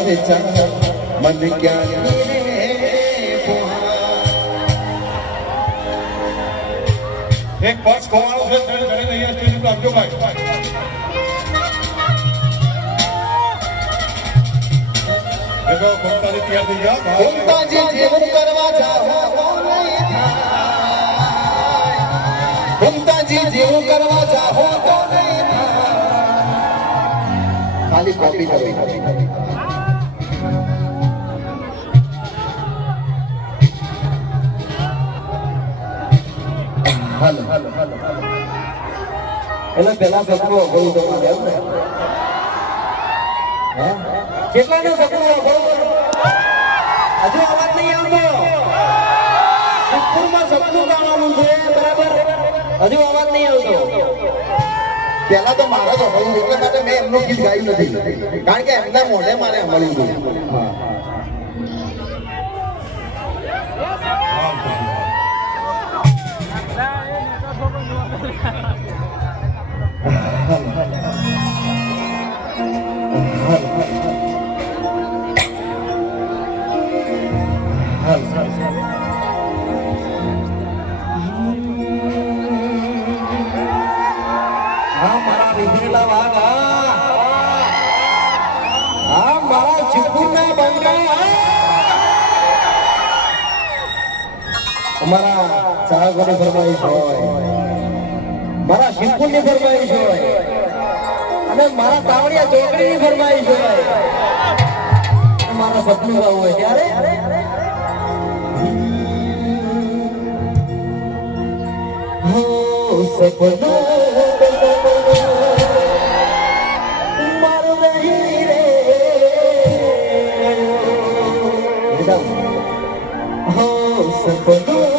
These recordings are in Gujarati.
પરચા મન ક્યાં એક પક્ષ ખોવાનો છે ચડી ચડીને અહીંયા સ્ટેજ ઉપર આપજો ભાઈ દેખો કોમતાજી તૈયાર થઈ ગયા ભાવ કોમતાજી જેવું કરવા જાઓ તો નહીં થાય. કોમતાજી જેવું કરવા જાઓ તો નહીં થાય. ખાલી કોપી કરવી હાલો એટલે પેલા સપનું અઘરું તમારે એમ ને. સપનું અઘરું હજુ અવાજ નહીં આવતો. નાગપુરમાં સપનું ગાવાનું છે, બરાબર? હજુ અવાજ નહીં આવતો. પેલા તો મારા તો માટે મેં એમનું ગીત ગાયું નથી. કારણ કે એમના મોઢે મારે અમલું હતું. અમારા ચાહકોની ફરમાઈશ હોય. મારા શિવપુરની ફરમાઈશ હોય. અને મારા તાવડિયા ચોકડીની ફરમાઈશ હોય. મારા સપનું ગાવું હોય. ત્યારે સપનું.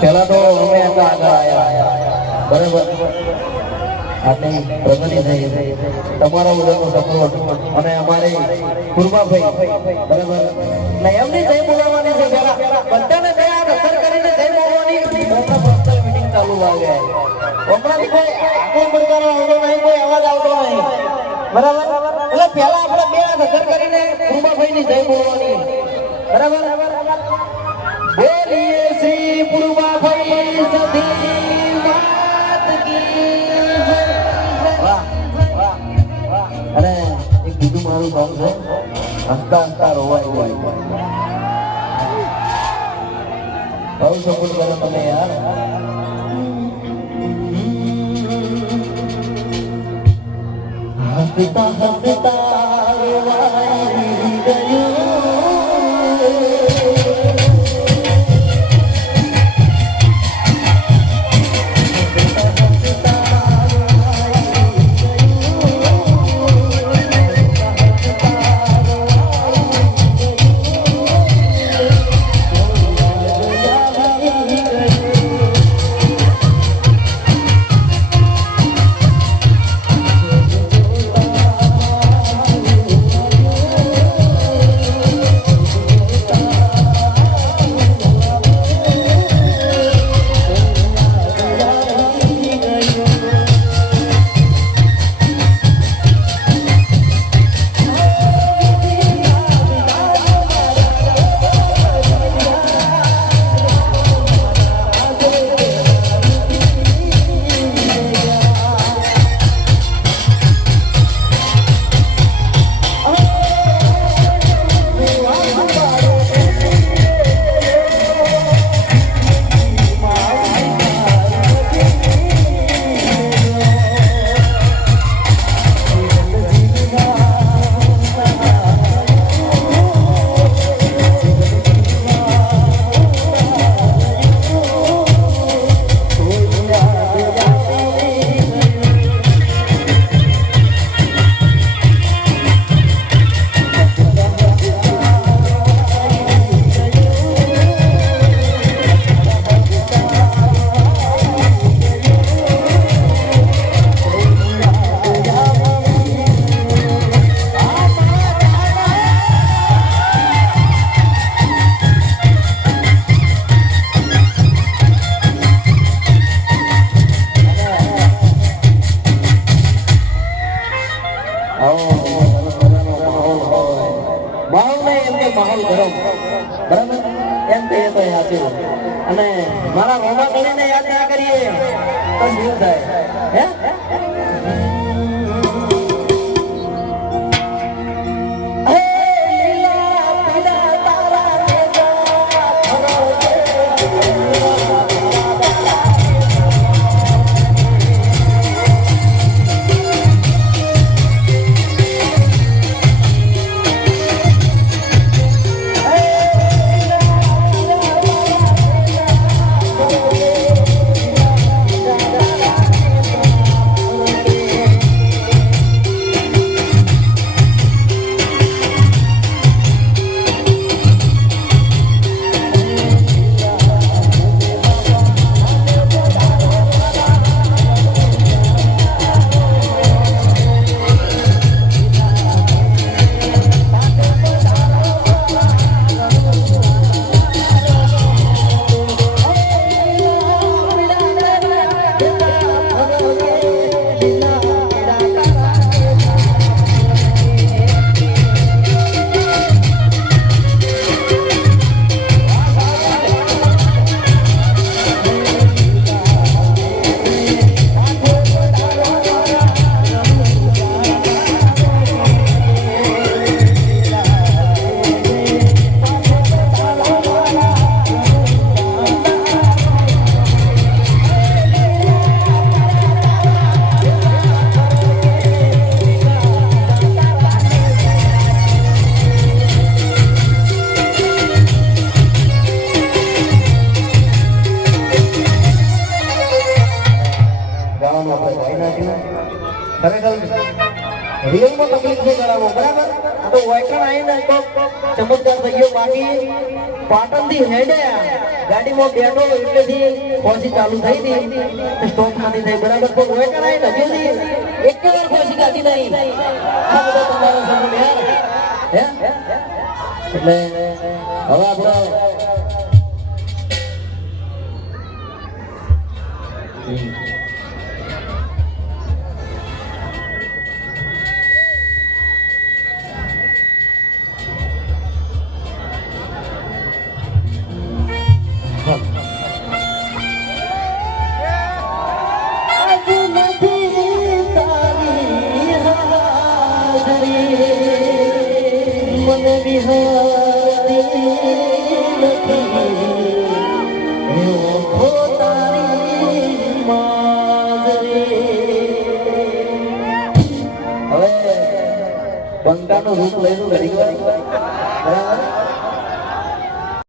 પેલા તો અમે એટલા આગળ આવ્યા બરાબર? પ્રગતિ થઈ. તમારો બધાનો સપોર્ટ અને અમારે કુરબાભાઈ બરાબર? એટલે એમની જય બોલાવવાની છે પેલા. બધાને જય અસર કરીને જય બોલવાની. મીટિંગ ચાલુ લાગે. હમણાંથી કોઈ આખો પ્રકારનો આવતો નહીં કોઈ અવાજ આવતો નહીં. બરાબર? એટલે પેલા આપણે બે અસર કરીને કુરબાભાઈની જય બોલવાની. બરાબર? અને એક બીજું મારું ગામ છે, હસતા હસતા રોવાય હોય બહુ સપોર્ટ કરો તમે યાર. હસતા હસતા અને મારા રોમા કરીને યાદ ના કરીએ. તો શું થાય. હે? તો વાયકણ આવીને ચમત્કાર થઈ ગયો. બાકી પાટણથી હેડ્યા ગાડીમાં બેઠો એટલેથી ચાલુ થઈ હતી. સ્ટોપ નથી થઈ. બરાબર. તો વાયકણ આવીને હજુ એક વાર ખોસી કાઢી નહીં. આ બધો તમારો સમજ હે? એટલે હવે આપણે હવે રૂપ લઈને ઘડી બરાબર?